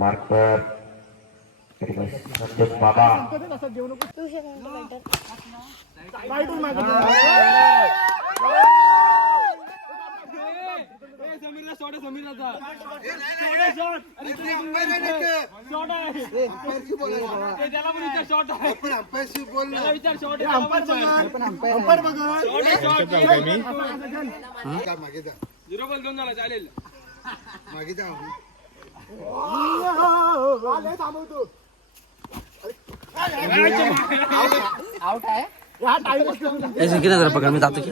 Marker Santosh बाबा चालेल मागे जा आउट आहे जरा पकड मी जातो की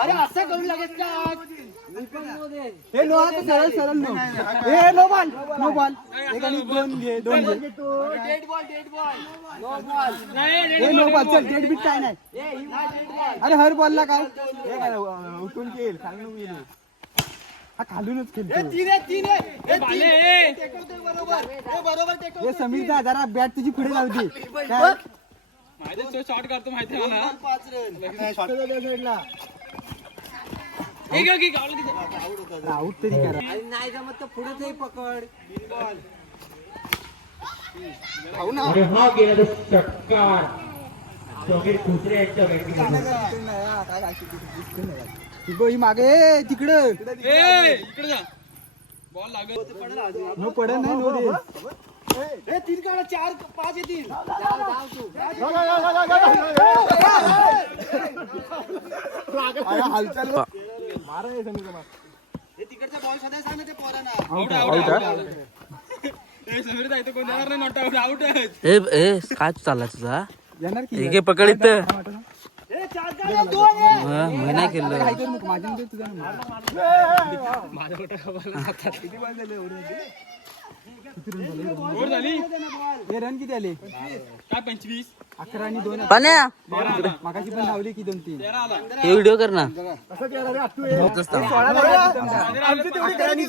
अरे असं करू लागेल हे नो आता सरळ सरळ नो हे नो बॉल नो बॉल एक आणि दोन घे डेड बॉल नो बॉल हे नो बॉल चल डेड बीट काय नाही अरे हर बॉलला काय हे काय उठून खेळ खालून गेलो हा खालूनच खेळतो हे समीर दा जरा बॅट तुझी पुढे जाऊ दे काय शॉट करतो माहिती आहे ना 5 रन शॉट साइडला आउट तरी करा नाही जमत तर पुढे जाई पकड बॉल आणि हा गेला तर षटकार समीर खुसरे यांच्या बॅटिंग ही मागे तिकडे इकडे जा बॉल लागत नो पडे नाही नो दे ए 3 काढा 4 5 येतील हालचाल मारा हे समीर मार हे तिकडचा बॉल सदा सांग ना ते पोरांना आउट ए समीर दा इथे कोण येणार नाही नॉट आउट आउट आहे ए काय चालला तुझा येणार की एक पकडीत ए 4 काढा 2 मी नाही केलं काय करू नको माझ्या मध्ये तुझा माझ्या मोठा खबर किती बॉल झाले ओव्हर झाली हे रन किती आले काय 25 11 आणि 2 पाण्या मागाशी पण लावली की 2-3 हे व्हिडिओ कर ना कसं केलं रे तू आमची तेवढी करायची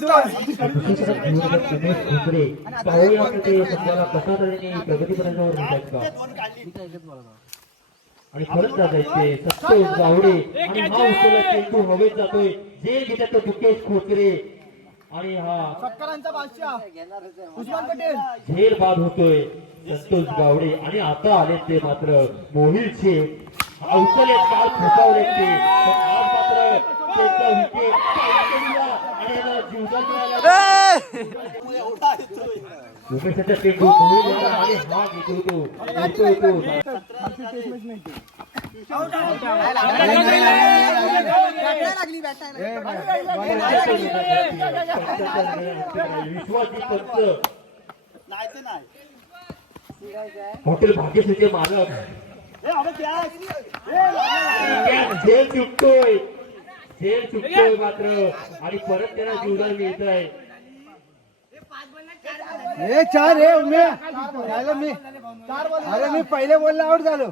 आणि परत जायचे संतोष गावडे आणि हा उचलला चेंडू हवेत जातोय जे घेतात तो मुकेश खोचरे आणि हा शक्करांचा बादशाह उस्मान पटेल झेल बाद होतोय संतोष गावडे आणि आता आले ते मात्र मोहिल शेख उचलले काल फुटावले ते पण आज मात्र त्यांचा विकेट आणि याला जीवदान मिळाला उमेशाचा चेंडू मोहिल याला आणि हा घेतो तो विश्वासी पंच हॉटेल भाग्यश्रीचे मालक झेल चुकतोय मात्र आणि परत त्याला जीवदान मिळत आहे हे 4 हे उम्या झालं मी 4 बॉल अरे मी पहिले बॉलला आउट झालो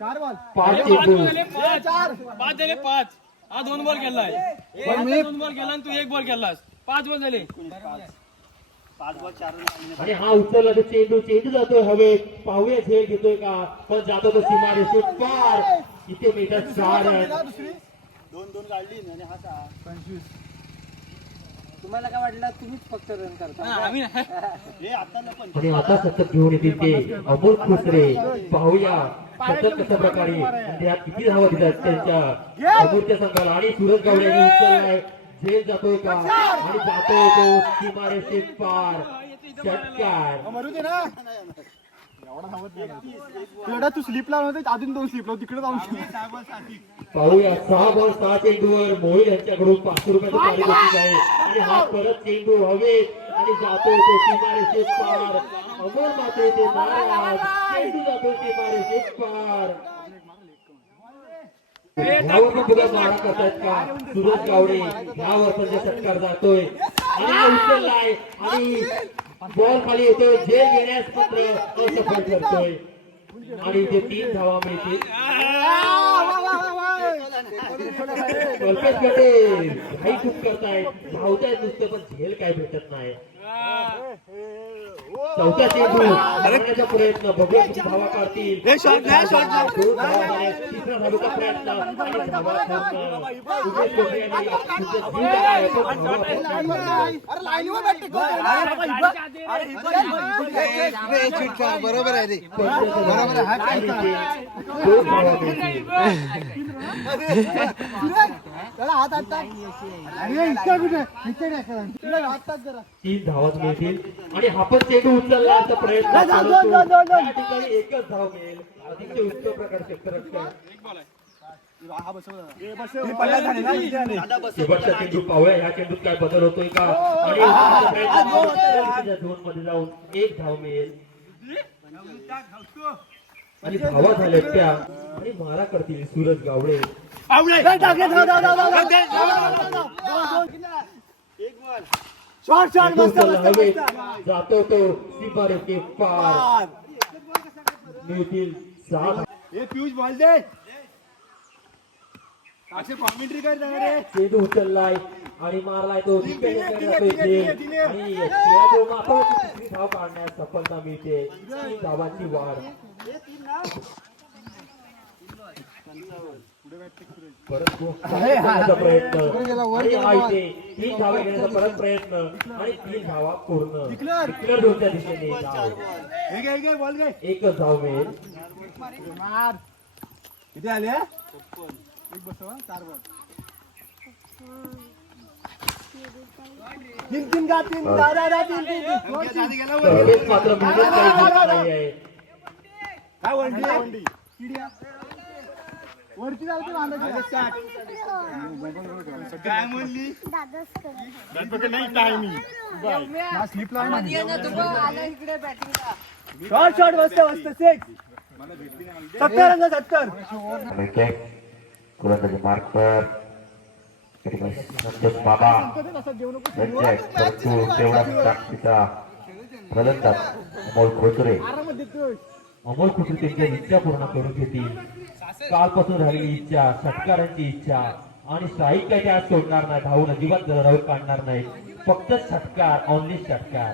4 बॉल 5 चेंडू 5 झाले 5 हा 2 बॉल केलाय पण मी 2 बॉल केला आणि तू 1 बॉल केलास 5 बॉल झाले 5 बॉल 4 आणि हा उचलला तो चेंडू जातोय हवेत पाहूया झेल घेतोय का पण जातो तो सीमारेषेत पार इथे मिळतात 4 रन 2 काढली आणि हा 25 तुम्हाला काय वाटलं तुम्हीच फक्त रन करता आम्ही हे आता आणि आता शतक घेऊन येतील ते अमोल खुसरे पाहूया शतक कशा प्रकारे त्यात किती धावा दितात त्यांच्या अमोलच्या संघाला आणि सूरज गावडे यांनी उचललाय झेल जातोय का आणि जातोय तो सीमारेषेत पार षटकार एवढा तू स्लिप लावून होते अजून 2 स्लिप लाव तिकडे जाऊन पाहूया 6 बॉल 6 चेंडूवर मोहिल यांच्याकडून 500 रुपयाचं पारितोषिक आहे आणि हा परत चेंडू हवेत आणि जातोय तो सीमारेषेत पार अमोल मात्र ते नाराज चेंडू जातोय सीमारेषेत पार ह्यावरून तुला मारा करतायत का सूरज गावडे ह्यावर संजय षटकार जातोय आणि उचललाय आणि बॉल खाली येतोय झेल घेण्यास मात्र असफल ठरतोय आणि इथे 3 धावा मिळतील कल्पेश गटे काही खूप करतायत धावतायत नुसतं पण झेल काय भेटत नाही चौथा चेंडू मारण्याचा प्रयत्न बघूया किती धावा काढतील. दोन धावा झाल्या. तिसरा धावेचा प्रयत्न आणि धावा पूर्ण. उमेश कोहली यांनी तुमचे जीव टाकलाय, पण धावा बरोबर आहे रे. दोन धावा मिळतील. हात हात तीन धावाच मिळतील आणि हा पण चेंडू उचलण्याचा प्रयत्न दोन. परंतु या ठिकाणी एकच धाव मिळेल. अतिशय उत्तम प्रकारचे क्षेत्ररक्षण. शेवटचा चेंडू पाहूया ह्या चेंडूत काय बदल होतोय का आणि प्रयत्न झोन मध्ये जाऊन एक धाव मिळेल आणि धावा झाल्या त्या आणि मारा करतील सूरज गावडे. जातो तो सीमारेषे पार. मिळतील 6 पियुष बॉल दे असे कॉमेंट्री कर रे. चेंडू उचललाय आणि मारलाय तो आणि तिसरी धाव काढण्यास सफलता मिळते. 3 धावांची वाढ. परत करण्याचा प्रयत्न आणि हा इथे 3 धावा घेण्याचा परत प्रयत्न आणि 3 धावा पूर्ण. डिक्लेअर झोनच्या दिशेने धाव. एकच धाव मिळेल. किती आले एक बसवा 4 बॉल. तीन तेच मात्र मेहनत काही दिसत नाही आहे. काय वंडी वरती जाऊ काय म्हणली शॉर्ट बसत 70 विकेट गोलंदाजी मार्क पर संतोष बाबा परंतु तेवढा ताकदीचा फलंदाज अमोल खोचरे. अमोल खोचरे त्यांच्या इच्छा पूर्ण करून घेतील. कालपासून राहिलेली इच्छा, षटकारांची इच्छा आणि स्ट्राईक काही आज सोडणार नाही. धावून अजिबात जरावर काढणार नाही. फक्त षटकार, ओनली षटकार.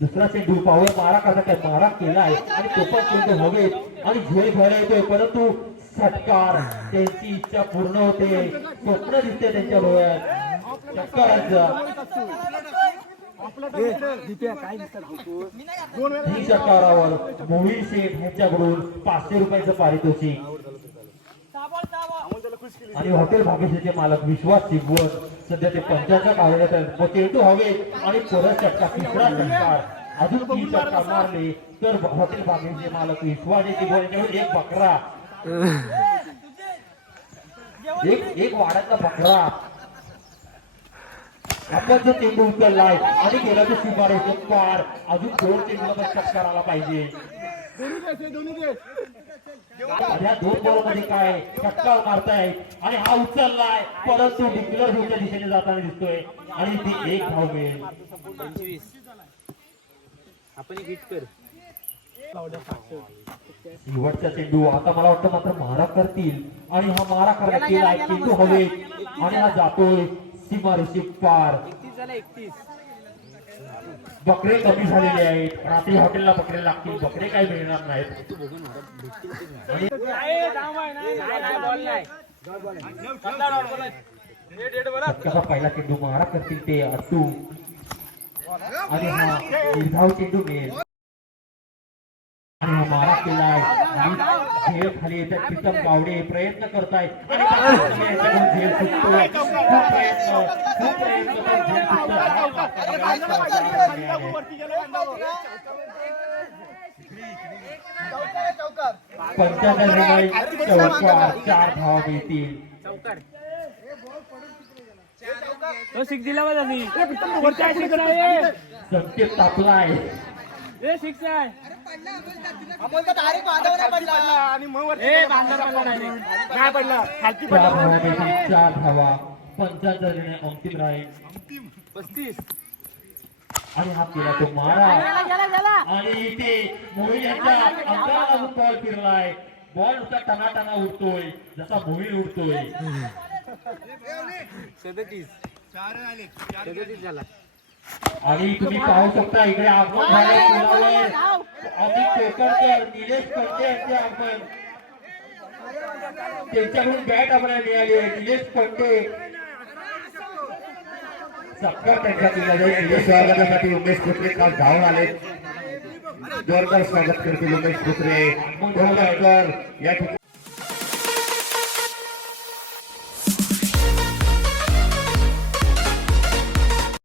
दुसरा चेंडू पाहूया मारा कसा काय मारा केलाय आणि तो पण चेंडू हवेत आणि झेल घ्यायला येतोय परंतु षटकार. त्यांची इच्छा पूर्ण होते. स्वप्न दिसते त्यांच्या डोळ्यात षटकारांचं. ही षटकारावर मोहित शेठ यांच्याकडून 500 रुपयाचं पारितोषिक आणि हॉटेल भाग्यश्रीचे मालक विश्वास शिगवण सध्या ते 55 कार्यरत आहेत. चेंडू हवे आणि परत षटकार. तिसरा षटकार. अजून 3 षटकार मारले तर हॉटेल भाग्यश्रीचे मालक विश्वास शिगवण यांच्याकडून एक बकरा, एक वाड्याचा बकरा. आपण जो चेंडू उचललाय आणि गेला तो सीमारेषे पार. अजून 2 चेंडूला षटकार आला पाहिजे. या 2 बॉलमध्ये काय षटकार मारतायत आणि हा उचललाय परंतु डिक्लेअर झोनच्या दिशेने जाताना दिसतोय आणि ती 1 धाव मिळेल. शेवटचा चेंडू आता मला वाटतं मात्र मारा करतील आणि हा मारा करण्यात केलाय. चेंडू हवे आणि हा जातोय सीमारेषे पार. बकरे कमी झालेले आहेत. रात्री हॉटेलला बकरे लागतील. बकरे काही मिळणार नाहीत. षटकाचा पहिला चेंडू मारा करतील ते अट्टू आणि हा निर्धाव चेंडू मिळेल आणि हा मारा केलाय. झेल खाली येतात. प्रीतम गावडे प्रयत्न करतायत आणि झेल सुटतोय. खूप प्रयत्न पण झेल सुटतो. 55 4 धावा मिळतील. संकेत तापलाय. चार धावा 55 निर्णय अंतिम राहील. 35 आणि हा केला तो मारा आणि इथे मोहिल यांच्या अंतराला बॉल फिरलाय. बॉल नुसता टनाटना उडतोय जसा मोहिल उडतोय. आणि तुम्ही पाहू शकता इकडे आगमन झाले पुलावर अमित केळकरकर निलेश पंडे यांचे आगमन त्यांच्याकडून बॅट आपल्याला मिळाली आहे निलेश पंडे सत्कार त्यांच्या दिला जाईल स्वागतासाठी उमेश कुत्रे काल धावून आले जोरदार स्वागत करतील उमेश कुत्रे या ठिकाणी